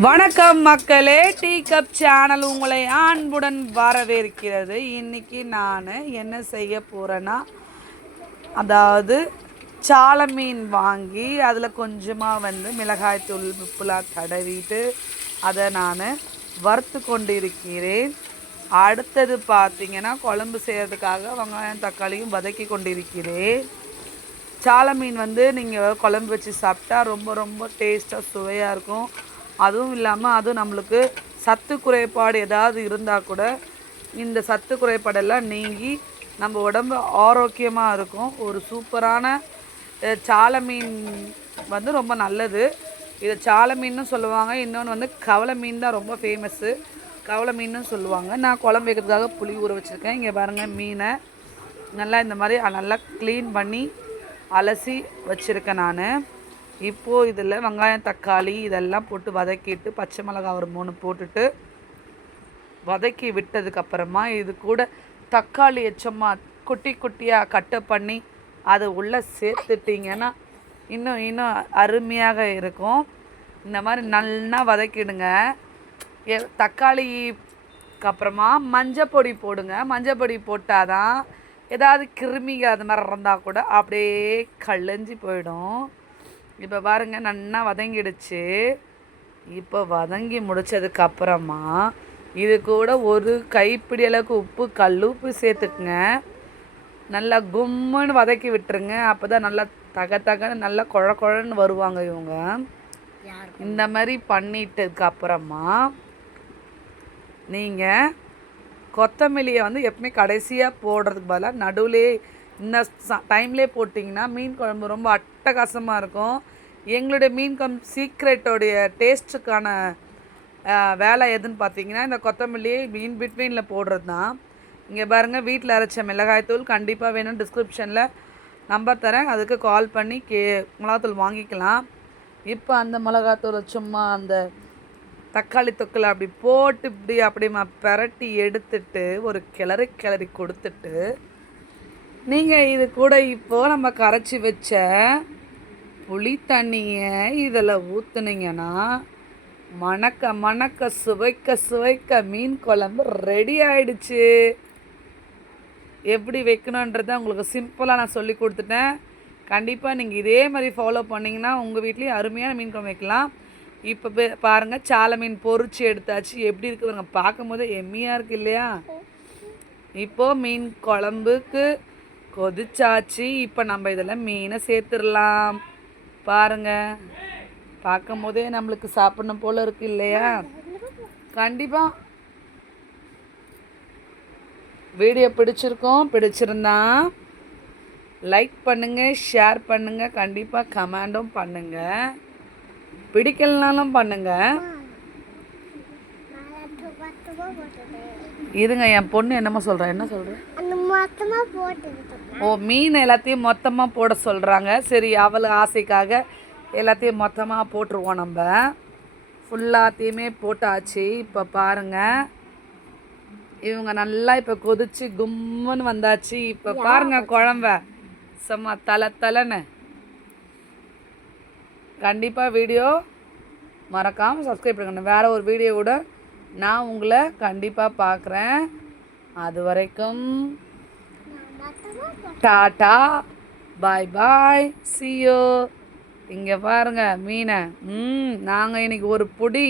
வணக்கம் மக்களே, tea cup channel உங்களை அன்புடன் வரவேற்கிறது. இன்றைக்கி நான் என்ன செய்ய போகிறேன்னா, அதாவது சால மீன் வாங்கி அதில் கொஞ்சமாக மிளகாய்த்தூள் உப்புலாம் தடவிட்டு அதை நான் வறுத்து கொண்டு இருக்கிறேன். அடுத்தது பார்த்திங்கன்னா, குழம்பு செய்கிறதுக்காக வெங்காயம் தக்காளியும் வதக்கி கொண்டிருக்கிறேன். சால மீன் நீங்கள் குழம்பு வச்சு சாப்பிட்டா ரொம்ப ரொம்ப டேஸ்ட்டாக சுவையாக இருக்கும். அதுவும் இல்லாமல் அதுவும் நம்மளுக்கு சத்து குறைபாடு ஏதாவது இருந்தால் கூட இந்த சத்து குறைபாடெல்லாம் நீங்கி நம்ம உடம்பு ஆரோக்கியமாக இருக்கும். ஒரு சூப்பரான சால மீன் ரொம்ப நல்லது. இது சால மீன்னு சொல்லுவாங்க. இன்னொன்று கவலை மீன் தான் ரொம்ப ஃபேமஸ்ஸு. கவலை மீன்னு சொல்லுவாங்க. நான் குழம்பு வைக்கிறதுக்காக புளி ஊற வச்சுருக்கேன். இங்கே பாருங்கள், மீனை நல்லா இந்த மாதிரி நல்லா க்ளீன் பண்ணி அலசி வச்சுருக்கேன் நான். இப்போது இதில் வெங்காயம் தக்காளி இதெல்லாம் போட்டு வதக்கிட்டு பச்சை மிளகாய் ஒரு 3 போட்டுட்டு வதக்கி விட்டதுக்கப்புறமா இது கூட தக்காளி எச்சமா குட்டி குட்டியாக கட்டு பண்ணி அதை உள்ளே சேர்த்துட்டிங்கன்னா இன்னும் அருமையாக இருக்கும். இந்த மாதிரி நல்லா வதக்கிடுங்க. தக்காளிக்கு அப்புறமா மஞ்சள் பொடி போடுங்க. மஞ்சள் பொடி போட்டால் தான் ஏதாவது கிருமிகள் அது மாதிரி இருந்தால் கூட அப்படியே கழிஞ்சி போயிடும். இப்போ பாருங்கள், நல்லா வதங்கிடுச்சு. இப்போ வதங்கி முடித்ததுக்கப்புறமா இது கூட ஒரு கைப்பிடி அளவுக்கு உப்பு, கல் உப்பு சேர்த்துக்குங்க. நல்லா கும்முன்னு வதக்கி விட்டுருங்க. அப்போ தான் நல்லா தகன்னு நல்லா குழன்னு வருவாங்க இவங்க. இந்த மாதிரி பண்ணிட்டதுக்கப்புறமா நீங்கள் கொத்தமல்லியை எப்பவுமே கடைசியாக போடுறதுக்கு பதிலாக நடுவுலே இந்த டைம்லேயே போட்டிங்கன்னா மீன் குழம்பு ரொம்ப அட்டகாசமாக இருக்கும். எங்களுடைய மீன் குழம்பு சீக்ரெட்டோடைய டேஸ்ட்டுக்கான வேலை எதுன்னு பார்த்தீங்கன்னா, இந்த கொத்தமல்லியை மீன் பிட்வீனில் போடுறது தான். இங்கே பாருங்கள், வீட்டில் அரைச்ச மிளகாய்த்தூள் கண்டிப்பாக வேணும். டிஸ்கிரிப்ஷனில் நம்பர் தரேன், அதுக்கு கால் பண்ணி மிளகாத்தூள் வாங்கிக்கலாம். இப்போ அந்த மிளகாத்தூளை சும்மா அந்த தக்காளி தொக்கில் அப்படி போட்டு அப்படி பெரட்டி எடுத்துட்டு ஒரு கிளறி கொடுத்துட்டு நீங்கள் இது கூட இப்போது நம்ம கரைச்சி வச்ச புளி தண்ணியை இதில் ஊற்றுனீங்கன்னா மணக்க சுவைக்க மீன் குழம்பு ரெடி ஆயிடுச்சு. எப்படி வைக்கணுன்றதை உங்களுக்கு சிம்பிளாக நான் சொல்லி கொடுத்துட்டேன். கண்டிப்பாக நீங்கள் இதே மாதிரி ஃபாலோ பண்ணிங்கன்னா உங்கள் வீட்லேயும் அருமையான மீன் குழம்பு வைக்கலாம். இப்போ பாருங்கள், சால மீன் பொரிச்சு எடுத்தாச்சு. எப்படி இருக்கு பாருங்க, பார்க்கும் போதே எம்மியாக இருக்குது இல்லையா? இப்போது மீன் குழம்புக்கு கொதிச்சாச்சு. இப்போ நம்ம இதில் மீனை சேர்த்துடலாம். பாருங்கள், பார்க்கும் போதே நம்மளுக்கு சாப்பிடணும் போல் இருக்குது இல்லையா? கண்டிப்பாக வீடியோ பிடிச்சிருந்தா லைக் பண்ணுங்கள், ஷேர் பண்ணுங்கள், கண்டிப்பாக கமெண்டும் பண்ணுங்கள். பிடிக்கலனாலும் பண்ணுங்கள். இருங்க, என் பொண்ணு என்னமோ சொல்கிறேன். என்ன சொல்கிறேன்? ஓ, மீன் எல்லாத்தையும் மொத்தமாக போட சொல்கிறாங்க. சரி, அவள் ஆசைக்காக எல்லாத்தையும் மொத்தமாக போட்டுருவோம். நம்ம ஃபுல்லாத்தையுமே போட்டாச்சு. இப்போ பாருங்கள், இவங்க நல்லா இப்போ கொதிச்சு கும்முன்னு வந்தாச்சு. இப்போ பாருங்கள், குழம்ப சும்மா தலைன்னு. கண்டிப்பாக வீடியோ மறக்காமல் சப்ஸ்கிரைப் பண்ணுங்க. வேறு ஒரு வீடியோ கூட நான் உங்களை கண்டிப்பாக பார்க்குறேன். அது வரைக்கும் tata, bye bye, see you. இங்கே பாருங்கள் மீனை. நாங்கள் இன்றைக்கி ஒரு புடி